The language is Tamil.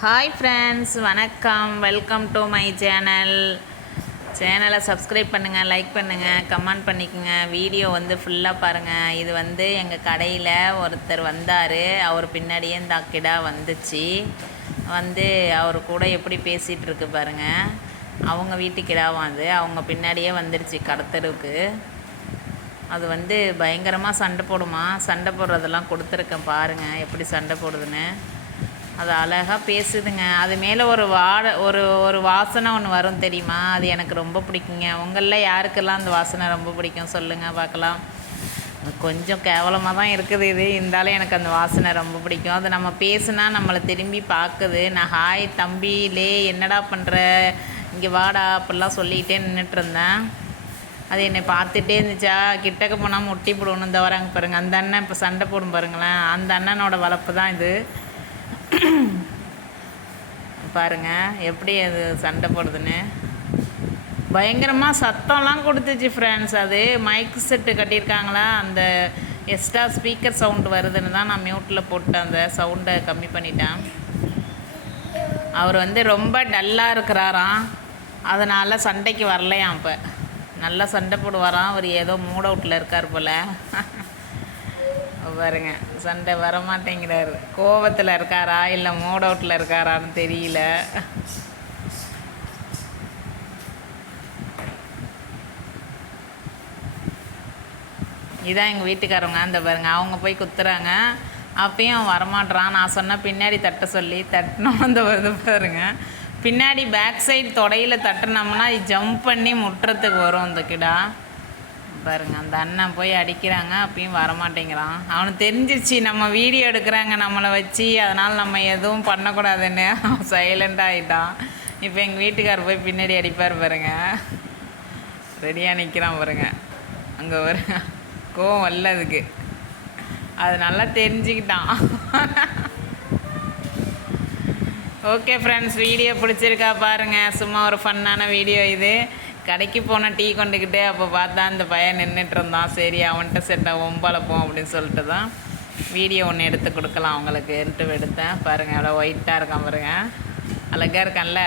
ஹாய் ஃப்ரெண்ட்ஸ் வணக்கம். வெல்கம் டு மை சேனல் சேனலை சப்ஸ்கிரைப் பண்ணுங்கள் லைக் பண்ணுங்கள் கமெண்ட் பண்ணிக்கோங்க. வீடியோ வந்து ஃபுல்லாக பாருங்கள் இது வந்து எங்கள் கடையில் ஒருத்தர் வந்தார். அவர் பின்னாடியே இந்த கிடா வந்துச்சு. வந்து அவர் கூட எப்படி பேசிகிட்டு இருக்கு பாருங்கள் அவங்க வீட்டு கிடாவும் அது அவங்க பின்னாடியே வந்துருச்சு கடத்தருக்கு அது வந்து பயங்கரமாக சண்டை போடுமா? சண்டை போடுறதெல்லாம் கொடுத்துருக்கேன் பாருங்கள் எப்படி சண்டை போடுதுன்னு. அது அழகாக பேசுதுங்க. அது மேலே ஒரு வாட ஒரு ஒரு வாசனை ஒன்று வரும் தெரியுமா? அது எனக்கு ரொம்ப பிடிக்குங்க. உங்களில் யாருக்கெல்லாம் அந்த வாசனை ரொம்ப பிடிக்கும் சொல்லுங்கள் பார்க்கலாம். கொஞ்சம் கேவலமாக தான் இருக்குது இது. இருந்தாலும் எனக்கு அந்த வாசனை ரொம்ப பிடிக்கும். அது நம்ம பேசுனா நம்மளை திரும்பி பார்க்குது. நான் ஹாய் தம்பி லே என்னடா பண்ணுற இங்கே வாடா அப்படிலாம் சொல்லிகிட்டே நின்றுட்டு இருந்தேன். அது என்னை பார்த்துட்டே இருந்துச்சா? கிட்டக்க போனால் முட்டி போடணும் இந்த வராங்க பாருங்கள் அந்த அண்ணன் இப்போ சண்டை போடும் பாருங்களேன். அந்த அண்ணனோட வளர்ப்பு தான் இது. பாருங்க எப்படி அது சண்டை போடுதுன்னு. பயங்கரமாக சத்தம்லாம் கொடுத்துச்சு ஃப்ரெண்ட்ஸ் அது மைக் செட்டு கட்டியிருக்காங்களா? அந்த எக்ஸ்ட்ரா ஸ்பீக்கர் சவுண்டு வருதுன்னு தான் நான் மியூட்டில் போட்டு அந்த சவுண்டை கம்மி பண்ணிட்டேன். அவர் வந்து ரொம்ப டல்லாக இருக்கிறாராம். அதனால் சண்டைக்கு வரலையாம் இப்போ. நல்லா சண்டை போடுவாராம். அவர் ஏதோ மூட் அவுட்டில் இருக்கார் போல். பாருங்க சண்டை வரமாட்டேங்கிறாரு. கோவத்தில் இருக்காரா இல்லை மூட் அவுட்டில் இருக்காரான்னு தெரியல. இதான் எங்கள் வீட்டுக்காரவங்க அந்த பாருங்க அவங்க போய் குத்துறாங்க. அப்பயும் அவன் வரமாட்றான். நான் சொன்ன பின்னாடி தட்ட சொல்லி தட்டினோம் அந்த இது பாருங்க. பின்னாடி பேக் சைடு தொடையில் தட்டினோம்னா ஜம்ப் பண்ணி முட்டுறதுக்கு வரும் அந்த கிடா. பாருங்க அந்த அண்ணன் போய் அடிக்கிறாங்க அப்பயும் வரமாட்டேங்கிறான். அவனுக்கு தெரிஞ்சிருச்சு நம்ம வீடியோ எடுக்கிறாங்க நம்மளை வச்சு அதனால் நம்ம எதுவும் பண்ணக்கூடாதுன்னு. அவன் சைலண்ட் ஆகிட்டான் இப்போ எங்கள் வீட்டுக்கார் போய் பின்னாடி அடிப்பார் பாருங்க. ரெடியாக நிற்கிறான் பாருங்க. அங்கே ஒரு கோவம் வரல அதுக்கு. அது நல்லா தெரிஞ்சுக்கிட்டான். ஓகே ஃப்ரெண்ட்ஸ் வீடியோ பிடிச்சிருக்கா பாருங்கள் சும்மா ஒரு ஃபன்னான வீடியோ இது. கடைக்கு போன டீ கொண்டுக்கிட்டு அப்போ பார்த்தா அந்த பையன் நின்றுட்டு இருந்தான் சரி அவன்கிட்ட செட்டை ஒம்பளப்போம் அப்படின்னு சொல்லிட்டு தான் வீடியோ ஒன்று எடுத்து கொடுக்கலாம். அவங்களுக்கு எடுத்து எடுத்தேன். பாருங்கள் அவ்வளோ ஒயிட்டாக இருக்கான் பாருங்க. அழகாக இருக்கான்ல.